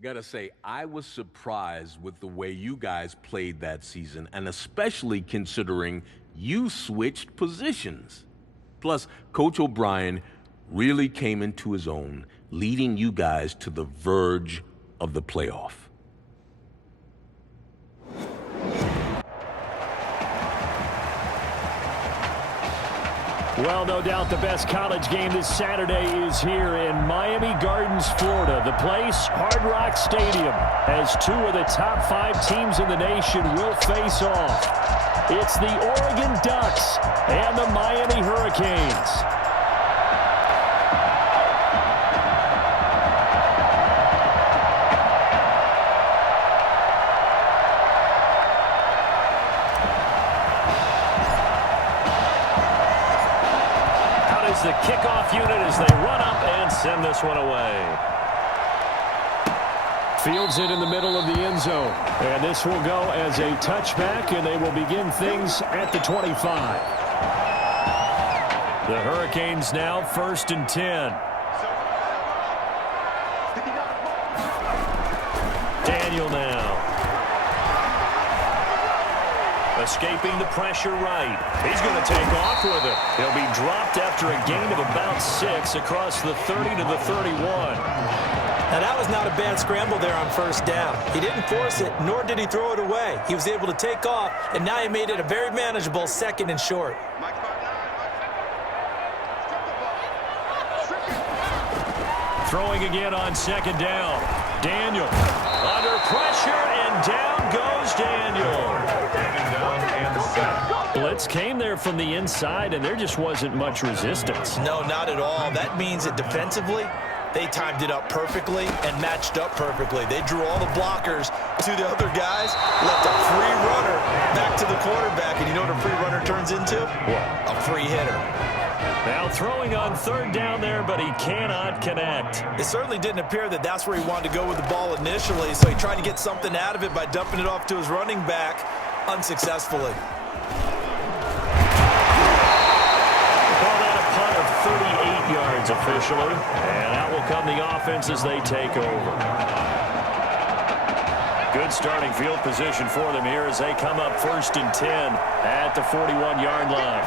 Gotta say, I was surprised with the way you guys played that season, and especially considering you switched positions. Plus, Coach O'Brien really came into his own, leading you guys to the verge of the playoff. Well, no doubt the best college game this Saturday is here in Miami Gardens, Florida. The place, Hard Rock Stadium, as two of the top 5 teams in the nation will face off. It's the Oregon Ducks and the Miami Hurricanes. The kickoff unit as they run up and send this one away. Fields it in the middle of the end zone. And this will go as a touchback, and they will begin things at the 25. The Hurricanes now 1st and 10. Daniel now. Escaping the pressure right. He's going to take off with it. He'll be dropped after a gain of about 6 across the 30 to the 31. Now, that was not a bad scramble there on 1st down. He didn't force it, nor did he throw it away. He was able to take off, and now he made it a very manageable 2nd and short. Throwing again on 2nd down. Daniel under pressure, and down goes Daniel. Blitz came there from the inside, and there just wasn't much resistance. No, not at all. That means that defensively, they timed it up perfectly and matched up perfectly. They drew all the blockers to the other guys, left a free runner back to the quarterback. And you know what a free runner turns into? What? A free hitter. Now throwing on 3rd down there, but he cannot connect. It certainly didn't appear that that's where he wanted to go with the ball initially, so he tried to get something out of it by dumping it off to his running back unsuccessfully. Call that a punt of 38 yards officially, and out will come the offense as they take over. Good starting field position for them here as they come up 1st and 10 at the 41-yard line.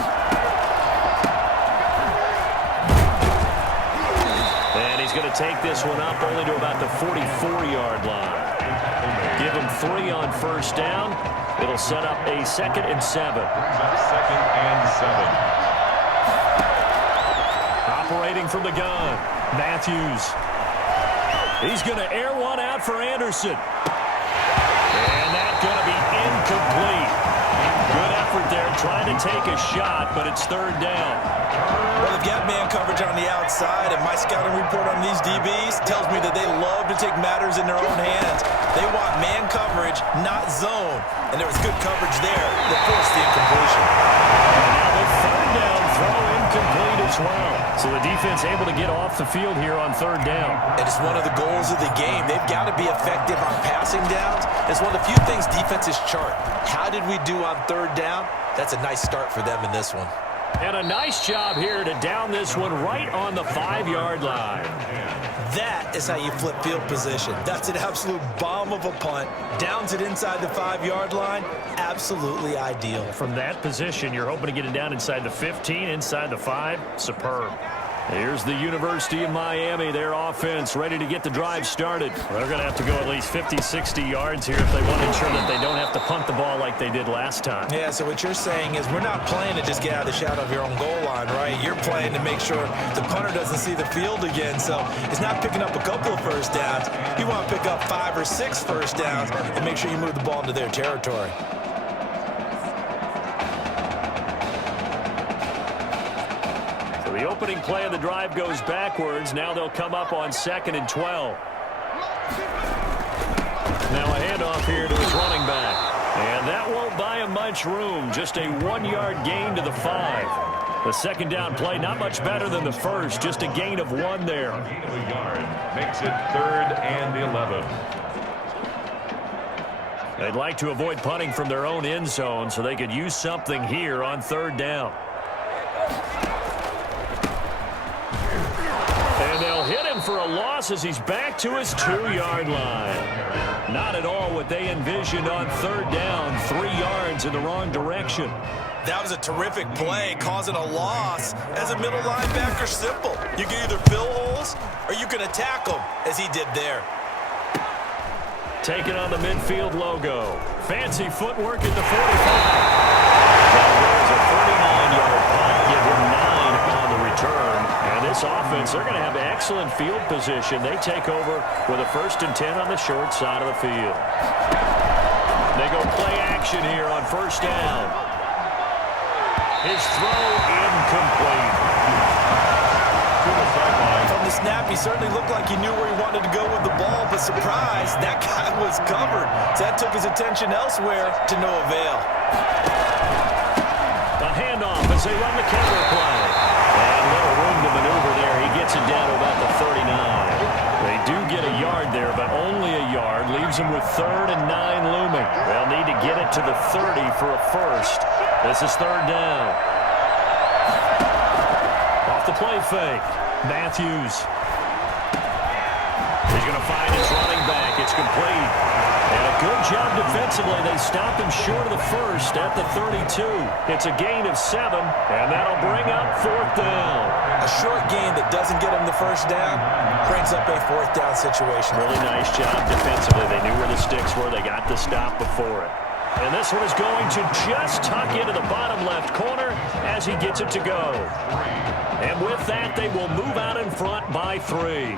He's going to take this one up only to about the 44-yard line. Give him 3 on 1st down. It'll set up a 2nd and 7. 2nd and 7. Operating from the gun, Matthews. He's going to air one out for Anderson. And that's going to be incomplete. Good effort there trying to take a shot, but it's 3rd down. Well, they've got man coverage on the outside, and my scouting report on these DBs tells me that they love to take matters in their own hands. They want man coverage, not zone. And there was good coverage there that forced the incompletion. And now the 3rd down throw incomplete as well. So the defense able to get off the field here on 3rd down. And it's one of the goals of the game. They've got to be effective on passing downs. It's one of the few things defenses chart. How did we do on 3rd down? That's a nice start for them in this one. And a nice job here to down this one right on the 5-yard line. That is how you flip field position. That's an absolute bomb of a punt. Downs it inside the 5-yard line. Absolutely ideal. From that position, you're hoping to get it down inside the 15, inside the 5. Superb. Here's the University of Miami, their offense ready to get the drive started. They're going to have to go at least 50, 60 yards here if they want to ensure that they don't have to punt the ball like they did last time. Yeah, so what you're saying is we're not playing to just get out of the shadow of your own goal line, right? You're playing to make sure the punter doesn't see the field again. So it's not picking up a couple of 1st downs. You want to pick up 5 or 6 1st downs and make sure you move the ball into their territory. The opening play of the drive goes backwards. Now they'll come up on 2nd and 12. Now a handoff here to his running back. And that won't buy him much room. Just a 1-yard gain to the 5. The 2nd down play not much better than the 1st. Just a gain of 1 there. Makes it 3rd and 11. They'd like to avoid punting from their own end zone so they could use something here on 3rd down. And they'll hit him for a loss as he's back to his 2-yard line. Not at all what they envisioned on third down, 3 yards in the wrong direction. That was a terrific play, causing a loss. As a middle linebacker, simple. You can either fill holes or you can attack them, as he did there. Taking on the midfield logo. Fancy footwork at the 45. There's a 39-yard punt. Give him 9 on the return. And this offense, they're going to have excellent field position. They take over with a 1st and 10 on the short side of the field. They go play action here on 1st down. His throw incomplete. From the snap, he certainly looked like he knew where he wanted to go with the ball, but surprise, that guy was covered. So that took his attention elsewhere to no avail. A handoff as they run the counter play. And little room to maneuver there. He gets it down to about the 39. They do get a yard there, but only a yard. Leaves them with 3rd and 9 looming. They'll need to get it to the 30 for a first. This is 3rd down. Off the play fake. Matthews. He's going to find his running back. It's complete. And a good job defensively. They stop him short of the first at the 32. It's a gain of 7, and that'll bring up 4th down. A short gain that doesn't get him the 1st down brings up a 4th down situation. Really nice job defensively. They knew where the sticks were. They got the stop before it. And this one is going to just tuck into the bottom left corner as he gets it to go. And with that, they will move out in front by 3.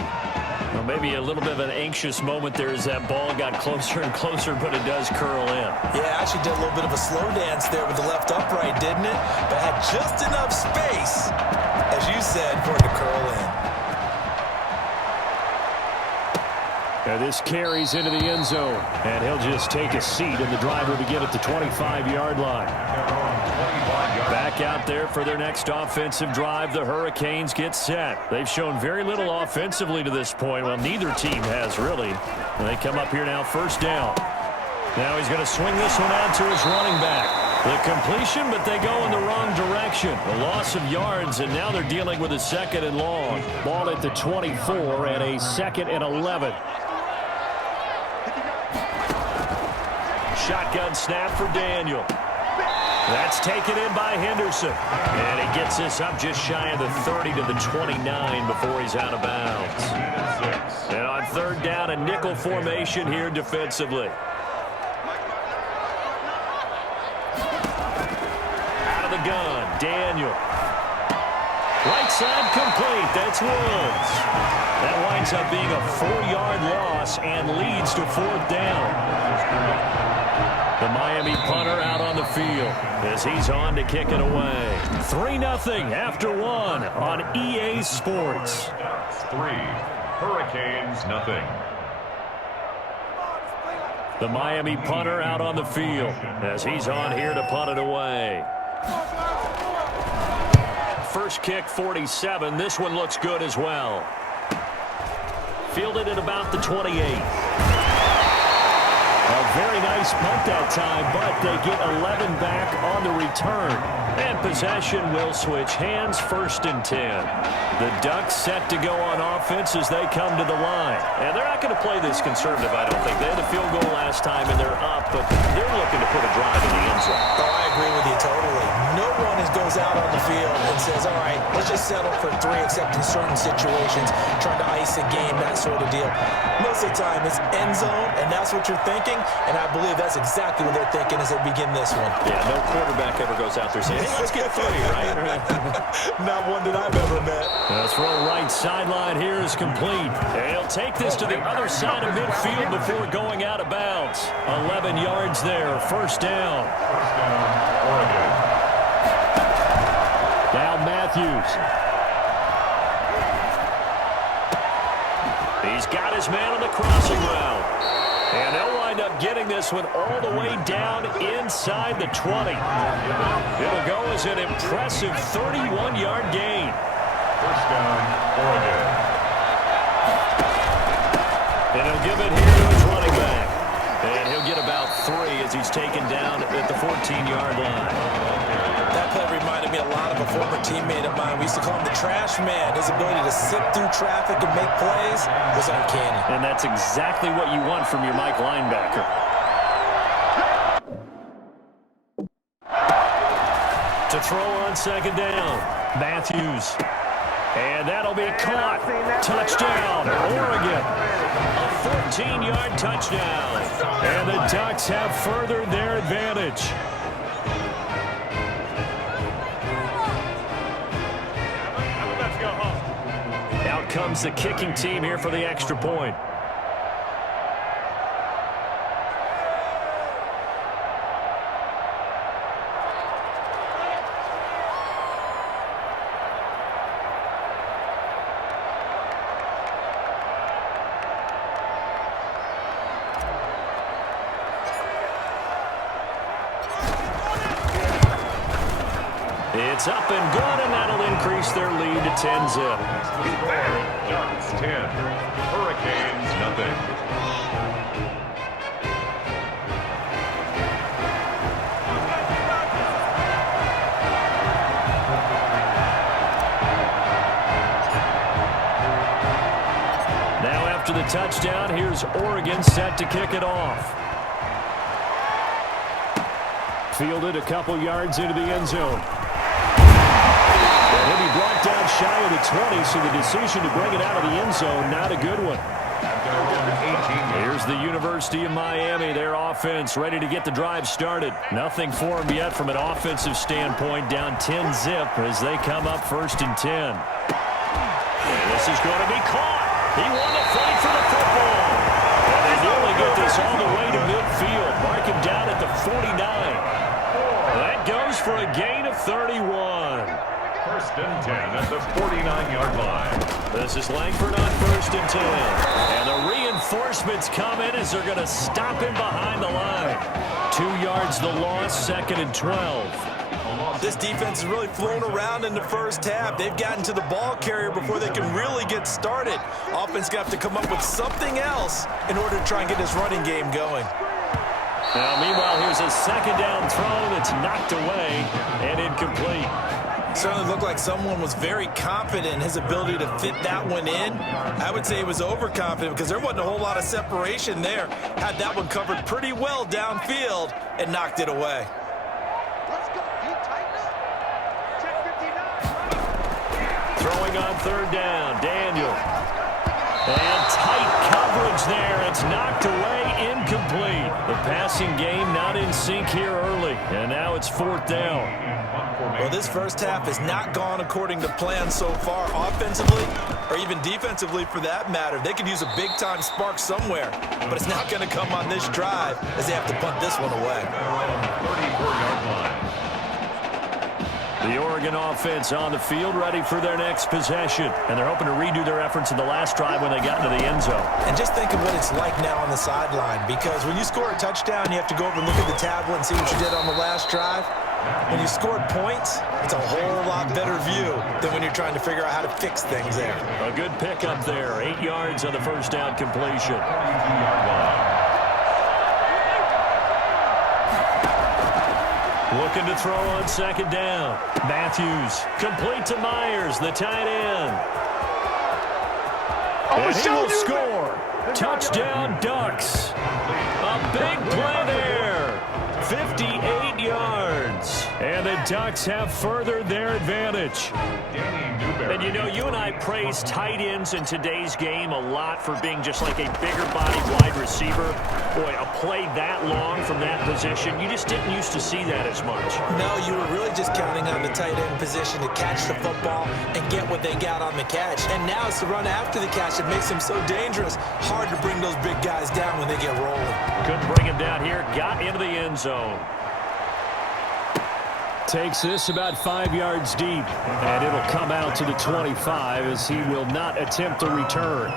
Well, maybe a little bit of an anxious moment there as that ball got closer and closer, but it does curl in. Yeah, actually did a little bit of a slow dance there with the left upright, didn't it? But had just enough space, as you said, for it to curl in. Now this carries into the end zone, and he'll just take a seat, and the drive will begin at the 25-yard line. Back out there for their next offensive drive. The Hurricanes get set. They've shown very little offensively to this point. Well, neither team has really. And they come up here now, 1st down. Now he's going to swing this one out to his running back. The completion, but they go in the wrong direction. A loss of yards, and now they're dealing with a 2nd and long. Ball at the 24 and a 2nd and 11. Shotgun snap for Daniel. That's taken in by Henderson. And he gets this up just shy of the 30 to the 29 before he's out of bounds. And on 3rd down, a nickel formation here defensively. Out of the gun, Daniel. Right side complete. That's Woods. That winds up being a 4-yard loss and leads to 4th down. The Miami punter out on the field as he's on to kick it away. 3-0 after 1 on EA Sports. 3, Hurricanes, 0. The Miami punter out on the field as he's on here to punt it away. First kick, 47. This one looks good as well. Fielded at about the 28. A very nice punt that time, but they get 11 back on the return. And possession will switch hands, 1st and 10. The Ducks set to go on offense as they come to the line. And they're not going to play this conservative, I don't think. They had a field goal last time, and they're up, but they're looking to put a drive in the end zone. Oh, I agree with you totally. No one goes out on the field and says, all right, let's just settle for 3, except in certain situations, trying to ice a game, that sort of deal. Most of the time, it's end zone, and that's what you're thinking, and I believe that's exactly what they're thinking as they begin this one. Yeah, no quarterback ever goes out there saying, hey, let's get 3, right? Not one that I've ever met. The throw right sideline here is complete. And he'll take this to the other side of midfield before going out of bounds. 11 yards there, 1st down. Oregon. Now Matthews. He's got his man on the crossing route. And they'll wind up getting this one all the way down inside the 20. It'll go as an impressive 31-yard gain. 1st down, Oregon. And he'll give it here to his running back. And he'll get about 3 as he's taken down at the 14-yard line. That play reminded me a lot of a former teammate of mine. We used to call him the trash man. His ability to sit through traffic and make plays was uncanny. And that's exactly what you want from your Mike linebacker. To throw on second down, Matthews. And that'll be caught. Touchdown, Oregon. A 14-yard touchdown. And the Ducks have furthered their advantage. Out comes the kicking team here for the extra point. It's up and good, and that'll increase their lead to 10-zip. Ducks 10, Hurricanes nothing. Now after the touchdown, here's Oregon set to kick it off. Fielded a couple yards into the end zone. And he'll be brought down shy of the 20, so the decision to bring it out of the end zone, not a good one. Here's the University of Miami, their offense ready to get the drive started. Nothing for them yet from an offensive standpoint, down 10-zip as they come up 1st and 10. And this is going to be caught. He won the fight for the football. And they nearly get this all the way to midfield. Mark him down at the 49. That goes for a gain of 31. 1st and 10 at the 49-yard line. This is Langford on 1st and 10. And the reinforcements come in as they're going to stop him behind the line. 2 yards the loss, 2nd and 12. This defense has really flown around in the first half. They've gotten to the ball carrier before they can really get started. Offense going to have to come up with something else in order to try and get this running game going. Now, meanwhile, here's a 2nd down throw that's knocked away and incomplete. Certainly looked like someone was very confident in his ability to fit that one in. I would say he was overconfident because there wasn't a whole lot of separation there. Had that one covered pretty well downfield and knocked it away. Throwing on 3rd down, Daniel. And tight coverage there. It's knocked away, incomplete. The passing game not in sync here early. And now it's 4th down. Well, this first half has not gone according to plan so far offensively or even defensively for that matter. They could use a big-time spark somewhere, but it's not going to come on this drive as they have to punt this one away. 34-yard line. The Oregon offense on the field ready for their next possession. And they're hoping to redo their efforts in the last drive when they got into the end zone. And just think of what it's like now on the sideline, because when you score a touchdown, you have to go over and look at the tablet and see what you did on the last drive. When you scored points, it's a whole lot better view than when you're trying to figure out how to fix things there. A good pickup there. 8 yards on the 1st down completion. 32-yard line. Looking to throw on 2nd down. Matthews complete to Myers, the tight end. And he will score. Touchdown, Ducks. A big play there. 58 yards. And the Ducks have furthered their advantage. And you know, you and I praise tight ends in today's game a lot for being just like a bigger body wide receiver. Boy, a play that long from that position, you just didn't used to see that as much. No, you were really just counting on the tight end position to catch the football and get what they got on the catch. And now it's the run after the catch that makes them so dangerous. Hard to bring those big guys down when they get rolling. Couldn't bring him down here. Got into the end zone. Takes this about 5 yards deep, and it'll come out to the 25 as he will not attempt a return.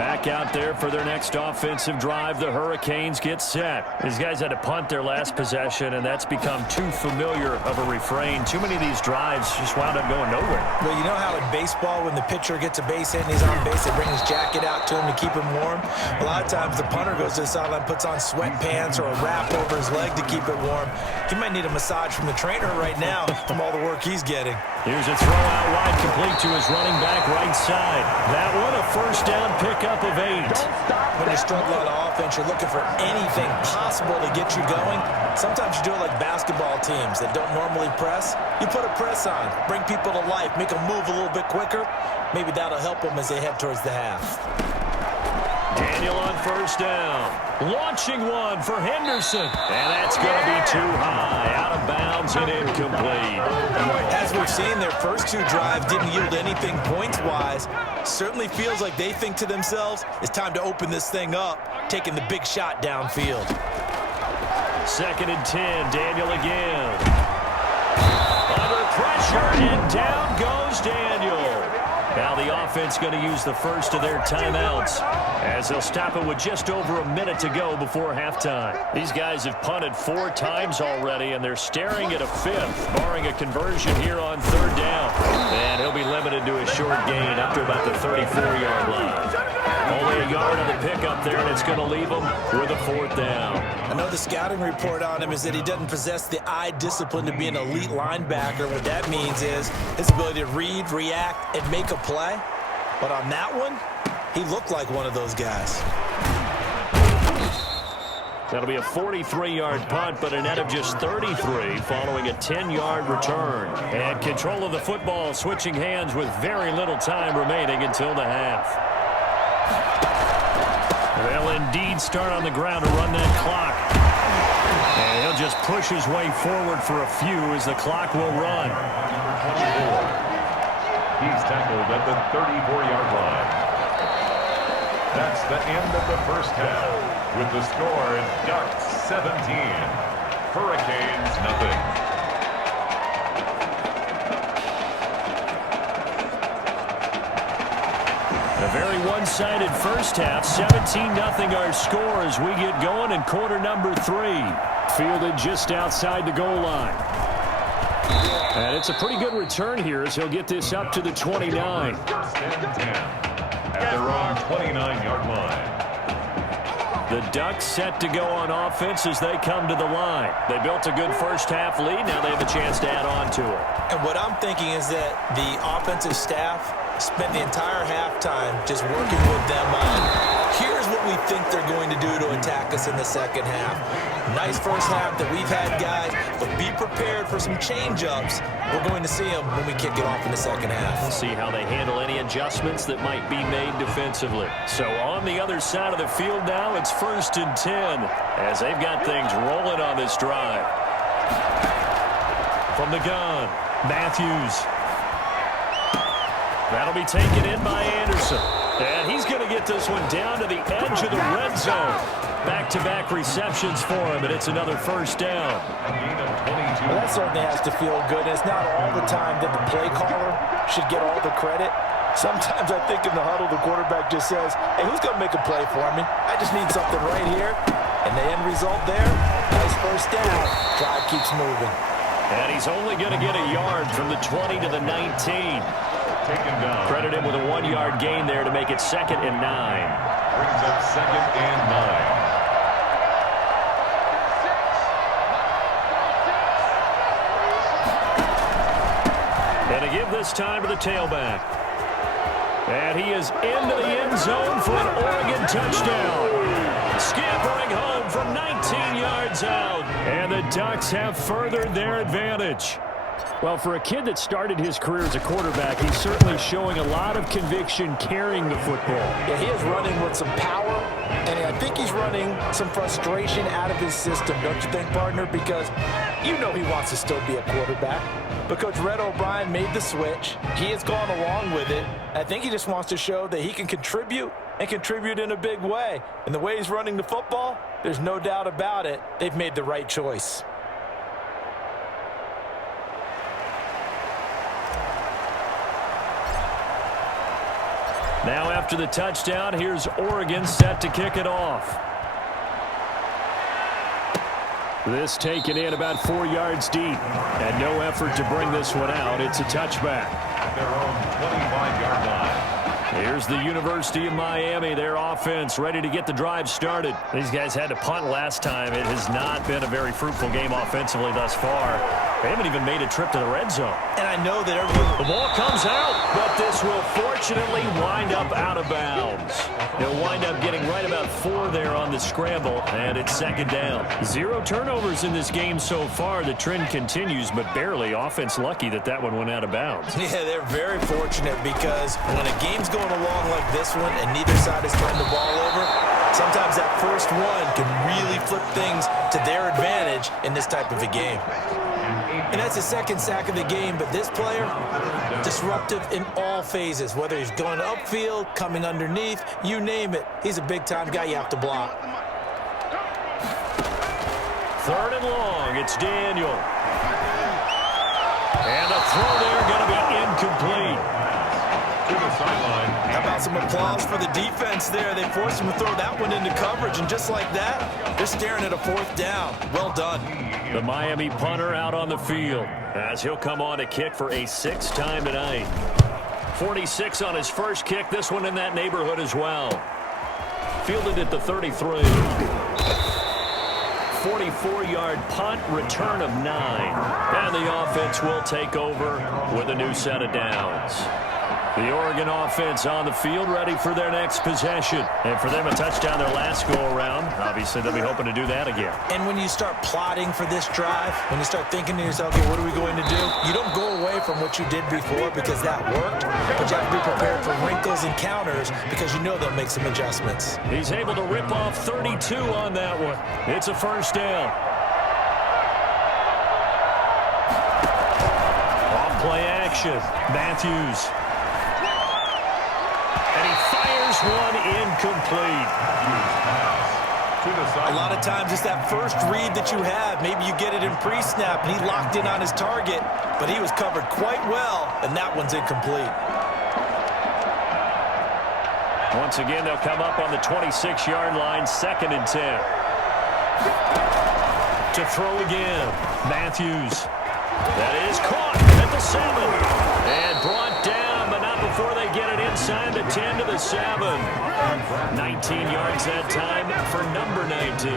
Back out there for their next offensive drive. The Hurricanes get set. These guys had to punt their last possession, and that's become too familiar of a refrain. Too many of these drives just wound up going nowhere. Well, you know how in baseball, when the pitcher gets a base hit and he's on base, they bring his jacket out to him to keep him warm? A lot of times the punter goes to the sideline, puts on sweatpants or a wrap over his leg to keep it warm. He might need a massage from the trainer right now from all the work he's getting. Here's a throw out wide, complete to his running back right side. That one a first down pickup of 8. When you're struggling on offense, you're looking for anything possible to get you going. Sometimes you do it like basketball teams that don't normally press. You put a press on, bring people to life, make them move a little bit quicker. Maybe that'll help them as they head towards the half. Daniel on first down. Launching one for Henderson. And that's going to be too high. Out of bounds and incomplete. As we've seen, their first 2 drives didn't yield anything points-wise. Certainly feels like they think to themselves, it's time to open this thing up, taking the big shot downfield. 2nd and 10. Daniel again. Under pressure, and down goes Daniel. Now the offense going to use the first of their timeouts as they'll stop it with just over a minute to go before halftime. These guys have punted 4 times already, and they're staring at a 5th, barring a conversion here on 3rd down. And he'll be limited to a short gain up to about the 34-yard line. Only a yard on the pickup there, and it's going to leave him with a 4th down. I know the scouting report on him is that he doesn't possess the eye discipline to be an elite linebacker. What that means is his ability to read, react, and make a play. But on that one, he looked like one of those guys. That'll be a 43-yard punt, but a net of just 33 following a 10-yard return. And control of the football switching hands with very little time remaining until the half. They'll indeed start on the ground to run that clock. And he'll just push his way forward for a few as the clock will run. He's tackled at the 34-yard line. That's the end of the first half. With the score, Ducks 17, Hurricanes nothing. A very one-sided first half. 17-0 our score as we get going in quarter number 3. Fielded just outside the goal line. And it's a pretty good return here as he'll get this up to the 29. First and 10 at their own 29-yard line. The Ducks set to go on offense as they come to the line. They built a good first half lead. Now they have a chance to add on to it. And what I'm thinking is that the offensive staff spent the entire halftime just working with them on, here's what we think they're going to do to attack us in the second half. Nice first half that we've had, guys, but be prepared for some change-ups. We're going to see them when we kick it off in the second half. We'll see how they handle any adjustments that might be made defensively. So on the other side of the field now, it's 1st and 10 as they've got things rolling on this drive. From the gun, Matthews. That'll be taken in by Anderson. And he's going to get this one down to the edge of the red zone. Back-to-back receptions for him, and it's another first down. Well, that certainly has to feel good. It's not all the time that the play caller should get all the credit. Sometimes I think in the huddle, the quarterback just says, hey, who's going to make a play for me? I just need something right here. And the end result there, nice first down. Drive keeps moving. And he's only going to get a yard from the 20 to the 19. Taken down. Credit him with a 1-yard gain there to make it 2nd and 9. Brings up 2nd and 9. And to give this time to the tailback. And he is into the end zone for an Oregon touchdown. Scampering home from 19 yards out. And the Ducks have furthered their advantage. Well, for a kid that started his career as a quarterback, he's certainly showing a lot of conviction carrying the football. Yeah, he is running with some power, and I think he's running some frustration out of his system, don't you think, partner? Because you know he wants to still be a quarterback. But Coach Red O'Brien made the switch. He has gone along with it. I think he just wants to show that he can contribute and contribute in a big way. And the way he's running the football, there's no doubt about it. They've made the right choice. Now after the touchdown, here's Oregon set to kick it off. This taken in about 4 yards deep. And no effort to bring this one out. It's a touchback. At their own 25-yard line. Here's the University of Miami, their offense ready to get the drive started. These guys had to punt last time. It has not been a very fruitful game offensively thus far. They haven't even made a trip to the red zone. And I know that everyone... The ball comes out, but this will fortunately wind up out of bounds. They'll wind up getting right about 4 there on the scramble, and it's second down. 0 turnovers in this game so far. The trend continues, but barely. Offense lucky that that one went out of bounds. Yeah, they're very fortunate because when a game's going along like this one and neither side has turned the ball over, sometimes that first one can really flip things to their advantage in this type of a game. And that's the second sack of the game, but this player, disruptive in all phases, whether he's going upfield, coming underneath, you name it. He's a big-time guy you have to block. 3rd and long, it's Daniel. And a throw there going to be incomplete. To the sideline. How about some applause for the defense there? They forced him to throw that one into coverage, and just like that, they're staring at a 4th down. Well done. The Miami punter out on the field as he'll come on to kick for a 6th time tonight. 46 on his first kick. This one in that neighborhood as well. Fielded at the 33. 44-yard punt, return of 9. And the offense will take over with a new set of downs. The Oregon offense on the field ready for their next possession. And for them, a touchdown their last go-around. Obviously, they'll be hoping to do that again. And when you start plotting for this drive, when you start thinking to yourself, okay, what are we going to do? You don't go away from what you did before because that worked, but you have to be prepared for wrinkles and counters because you know they'll make some adjustments. He's able to rip off 32 on that one. It's a first down. Off-play action. Matthews. And he fires one incomplete. A lot of times it's that first read that you have. Maybe you get it in pre-snap, and he locked in on his target, but he was covered quite well, and that one's incomplete. Once again, they'll come up on the 26-yard line, 2nd and 10. To throw again, Matthews. That is caught at the 7. And brought down, but not before they get it inside the 10 to the 7. 19 yards that time for number 19.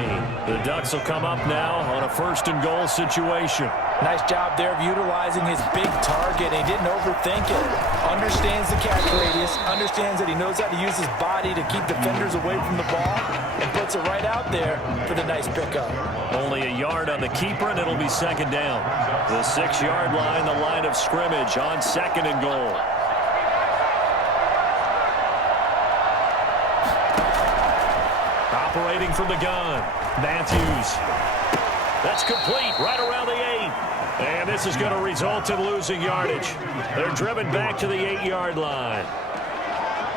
The Ducks will come up now on a 1st and goal situation. Nice job there of utilizing his big target. He didn't overthink it. Understands the catch radius. Understands that he knows how to use his body to keep defenders away from the ball. And puts it right out there for the nice pickup. Only a yard on the keeper, and it'll be 2nd down. The 6-yard line, the line of scrimmage on 2nd and goal. Operating from the gun, Matthews. That's complete right around the 8. And this is going to result in losing yardage. They're driven back to the 8-yard line.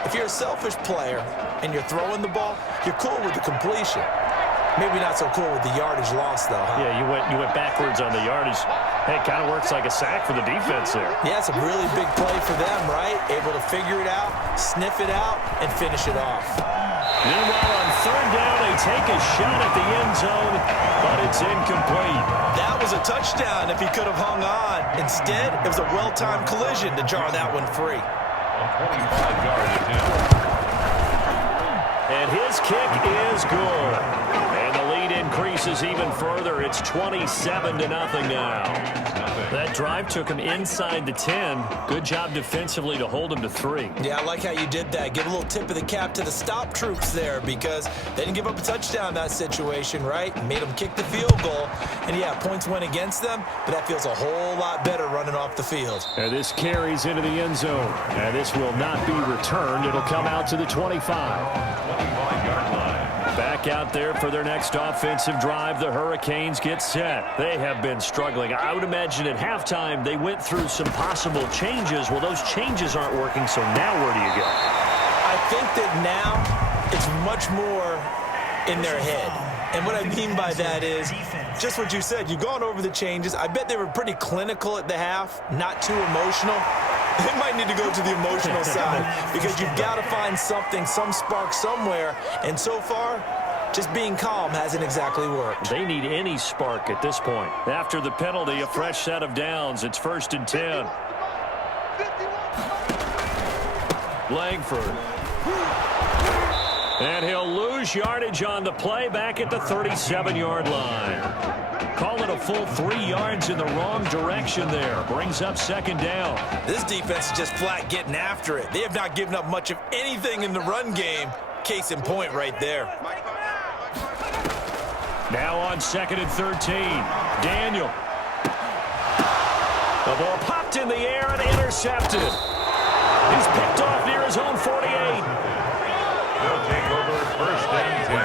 If you're a selfish player and you're throwing the ball, you're cool with the completion. Maybe not so cool with the yardage loss, though, huh? Yeah, you went backwards on the yardage. Hey, it kind of works like a sack for the defense there. Yeah, it's a really big play for them, right? Able to figure it out, sniff it out, and finish it off. Meanwhile, on 3rd down, they take a shot at the end zone, but it's incomplete. That was a touchdown if he could have hung on. Instead, it was a well-timed collision to jar that one free. A 25-yard attempt. And his kick is good. And the lead increases even further. It's 27-0 now. That drive took him inside the 10. Good job defensively to hold him to 3. Yeah, I like how you did that. Give a little tip of the cap to the stop troops there because they didn't give up a touchdown in that situation, right? Made them kick the field goal. And, yeah, points went against them, but that feels a whole lot better running off the field. And this carries into the end zone. And this will not be returned. It'll come out to the 25. 25-yard line. Back out there for their next offensive drive. The Hurricanes get set. They have been struggling. I would imagine at halftime they went through some possible changes. Well, those changes aren't working, so now where do you go? I think that now it's much more in their head. And what I mean by that is just what you said. You've gone over the changes. I bet they were pretty clinical at the half, not too emotional. They might need to go to the emotional side because you've got to find something, some spark somewhere. And so far, just being calm hasn't exactly worked. They need any spark at this point. After the penalty, a fresh set of downs. It's 1st and 10. Langford. And he'll lose yardage on the play back at the 37-yard line. Call it a full 3 yards in the wrong direction there. Brings up 2nd down. This defense is just flat getting after it. They have not given up much of anything in the run game. Case in point right there. Now on 2nd and 13. Daniel. The ball popped in the air and intercepted. He's picked off near his own 48. They'll take over 1st and 10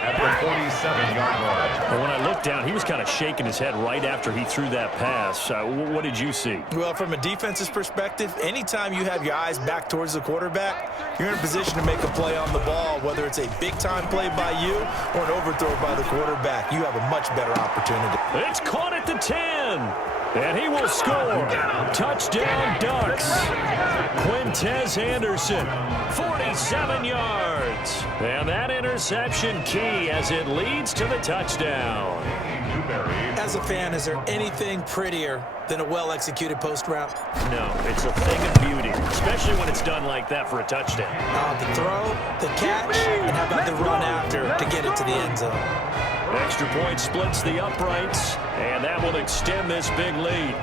at the 47-yard line. Well, when I looked down, he was kind of shaking his head right after he threw that pass. What did you see? Well, from a defense's perspective, anytime you have your eyes back towards the quarterback, you're in a position to make a play on the ball, whether it's a big-time play by you or an overthrow by the quarterback. You have a much better opportunity. It's caught at the 10. And he will score. Touchdown, Ducks. Quintez Anderson, 47 yards. And that interception key as it leads to the touchdown. As a fan, is there anything prettier than a well-executed post route? No, it's a thing of beauty, especially when it's done like that for a touchdown. The throw, the catch, and how about the run after to get it to the end zone? Extra point splits the uprights, and that will extend this big lead.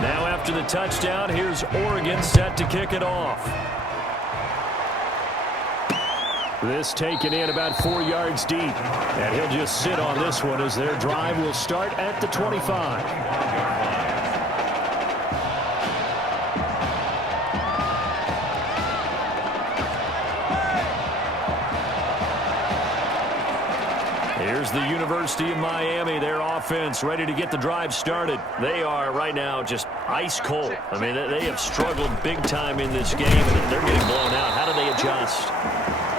Now after the touchdown, here's Oregon set to kick it off. This taken in about 4 yards deep, and he'll just sit on this one as their drive will start at the 25. Here's the University of Miami, their offense ready to get the drive started. They are right now just ice cold. I mean, they have struggled big time in this game, and they're getting blown out. How do they adjust?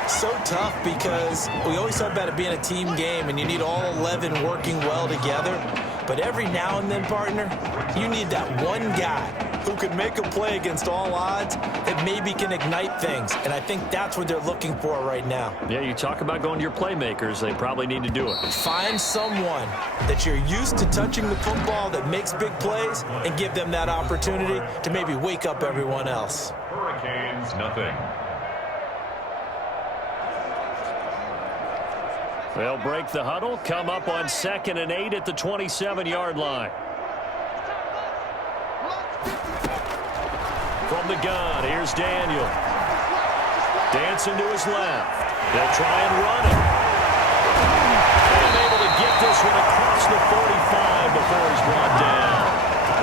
So tough because we always talk about it being a team game, and you need all 11 working well together. But every now and then, partner, you need that one guy who can make a play against all odds that maybe can ignite things. And I think that's what they're looking for right now. Yeah, you talk about going to your playmakers. They probably need to do it. Find someone that you're used to touching the football that makes big plays and give them that opportunity to maybe wake up everyone else. Hurricanes, nothing. They'll break the huddle, come up on 2nd and 8 at the 27-yard line. From the gun, here's Daniel. Dancing to his left. They'll try and run it. And able to get this one across the 45 before he's brought down.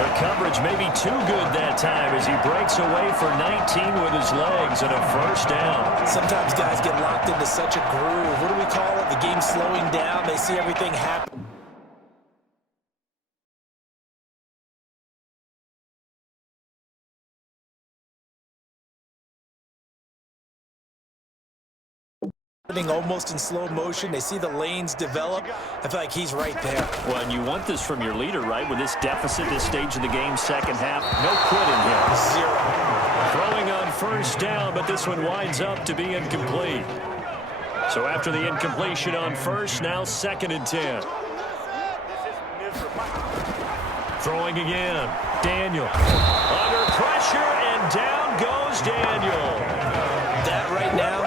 The coverage may be too good that time as he breaks away for 19 with his legs and a 1st down. Sometimes guys get locked into such a groove. What do we call it? The game's slowing down. They see everything happen. Almost in slow motion. They see the lanes develop. I feel like he's right there. Well, and you want this from your leader, right? With this deficit, this stage of the game, 2nd half, no quitting here. Zero. Throwing on 1st down, but this one winds up to be incomplete. So after the incompletion on 1st, now 2nd and 10. Throwing again. Daniel. Under pressure, and down goes Daniel. That right now,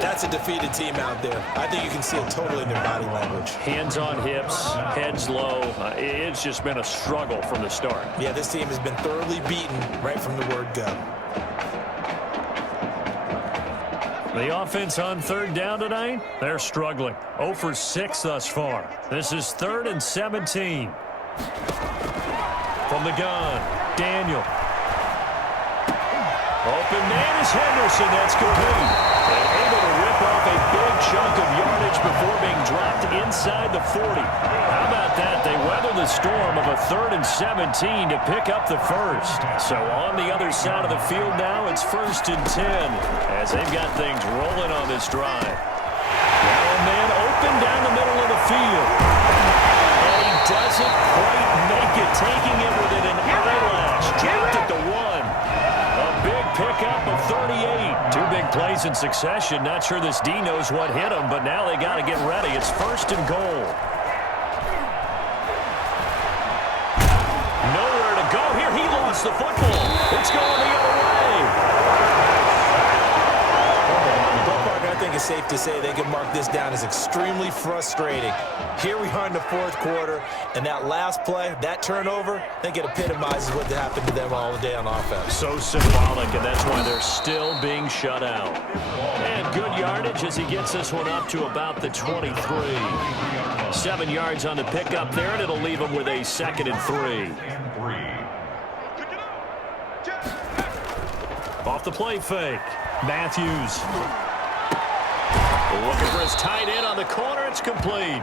that's a defeated team out there. I think you can see it totally in their body language. Hands on hips, heads low. It's just been a struggle from the start. Yeah, this team has been thoroughly beaten right from the word go. The offense on 3rd down tonight, they're struggling. 0 for 6 thus far. This is 3rd and 17. From the gun, Daniel. Open man is Henderson. That's complete. And able to rip off a big chunk of yardage before being dropped inside the 40. How about that? They weather the storm of a 3rd and 17 to pick up the 1st. So on the other side of the field now, it's 1st and 10 as they've got things rolling on this drive. Now a man open down the middle of the field. And he doesn't quite make it, taking it within an eyelash. Dropped at the 1. pickup of 38. Two big plays in succession. Not sure this D knows what hit him, but now they got to get ready. It's 1st and goal. Nowhere to go here. He lost the football. It's going the other way. I think it's safe to say they can mark this down as extremely frustrating. Here we are in the 4th quarter, and that last play, that turnover, I think it epitomizes what happened to them all day on offense. So symbolic, and that's why they're still being shut out. And good yardage as he gets this one up to about the 23. 7 yards on the pickup there, and it'll leave him with a 2nd and 3. Off the play fake. Matthews. Looking for his tight end on the corner. It's complete.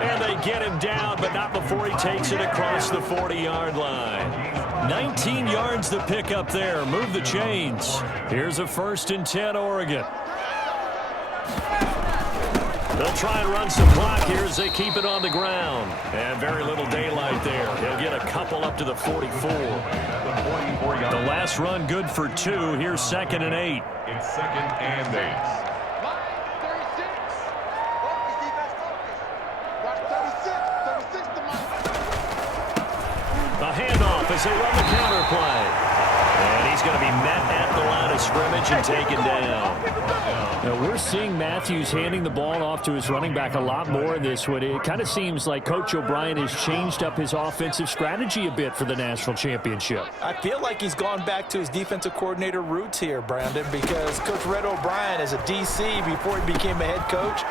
And they get him down, but not before he takes it across the 40-yard line. 19 yards to pick up there. Move the chains. Here's a 1st and 10, Oregon. They'll try and run some clock here as they keep it on the ground. And very little daylight there. He'll get a couple up to the 44. The last run good for 2. Here's 2nd and 8. It's 2nd and 8. A handoff as they run the counter play. And he's going to be met at the line of scrimmage and taken down. Now we're seeing Matthews handing the ball off to his running back a lot more in this one. It kind of seems like Coach O'Brien has changed up his offensive strategy a bit for the national championship. I feel like he's gone back to his defensive coordinator roots here, Brandon, because Coach Red O'Brien, as a DC before he became a head coach,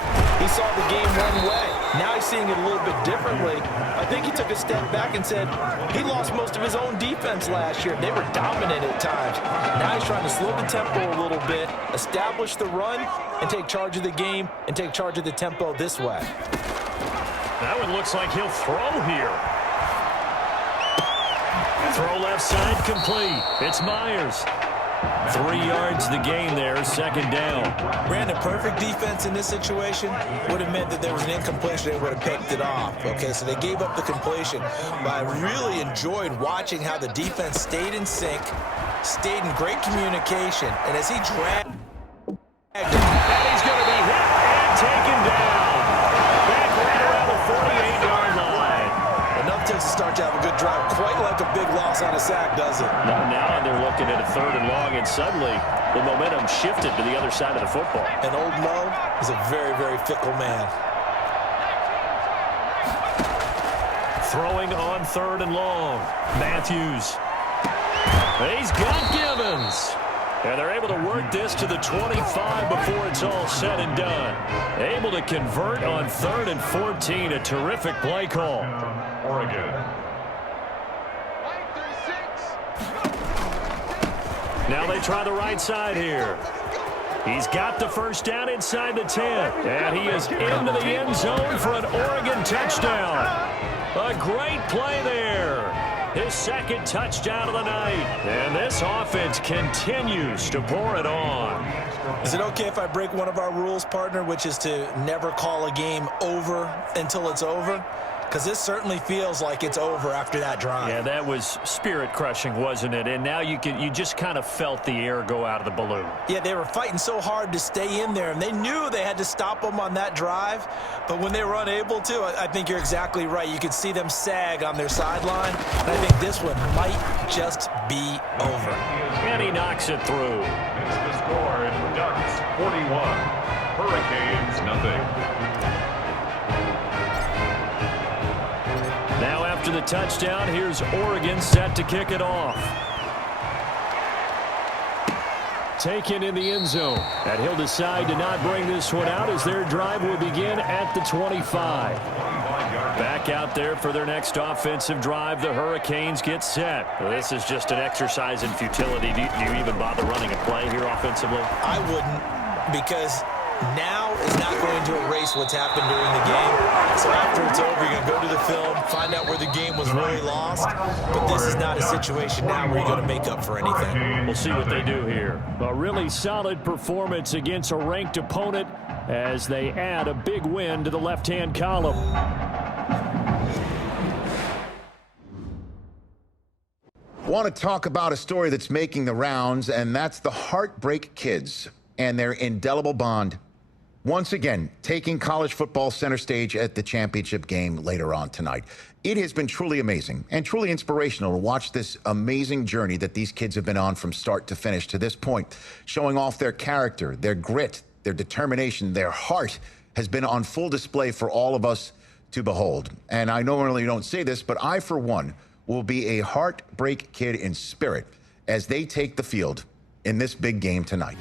he saw the game one way. Now he's seeing it a little bit differently. I think he took a step back and said he lost most of his own defense last year. They were dominant at times. Now he's trying to slow the tempo a little bit, establish the run, and take charge of the game and take charge of the tempo this way. That one looks like he'll throw here. Throw left side complete. It's Myers. 3 yards the game there, 2nd down. Brandon, perfect defense in this situation would have meant that there was an incompletion. They would have picked it off. Okay, so they gave up the completion. But I really enjoyed watching how the defense stayed in sync, stayed in great communication, and as he dragged him, and he's going to be hit and taken down. Back right around the 48-yard line. Enough takes to start to have a good drive. Quite like a big loss on a sack, does it? Now they're looking at a 3rd and long, and suddenly the momentum shifted to the other side of the football. And Old Mo is a very, very fickle man. Throwing on 3rd and long. Matthews. He's got Givens. And they're able to work this to the 25 before it's all said and done. Able to convert on 3rd and 14. A terrific play call. Oregon. Now they try the right side here. He's got the 1st down inside the 10. And he is into the end zone for an Oregon touchdown. A great play there. His 2nd touchdown of the night. And this offense continues to pour it on. Is it okay if I break one of our rules, partner, which is to never call a game over until it's over? Because this certainly feels like it's over after that drive. Yeah, that was spirit-crushing, wasn't it? And now you just kind of felt the air go out of the balloon. Yeah, they were fighting so hard to stay in there, and they knew they had to stop them on that drive. But when they were unable to, I think you're exactly right. You could see them sag on their sideline. And I think this one might just be over. And he knocks it through. It's the score in Ducks 41. Hurricanes nothing. Now after the touchdown, here's Oregon set to kick it off. Taken in the end zone. And he'll decide to not bring this one out as their drive will begin at the 25. Back out there for their next offensive drive. The Hurricanes get set. Well, this is just an exercise in futility. Do you even bother running a play here offensively? I wouldn't, because now is not going to erase what's happened during the game. So after it's over, you're going to go to the film, find out where the game was really lost. But this is not a situation now where you're going to make up for anything. We'll see what they do here. A really solid performance against a ranked opponent as they add a big win to the left-hand column. Want to talk about a story that's making the rounds, and that's the Heartbreak Kids and their indelible bond. Once again, taking college football center stage at the championship game later on tonight. It has been truly amazing and truly inspirational to watch this amazing journey that these kids have been on from start to finish to this point, showing off their character, their grit, their determination, their heart has been on full display for all of us to behold. And I normally don't say this, but I, for one, will be a Heartbreak Kid in spirit as they take the field in this big game tonight.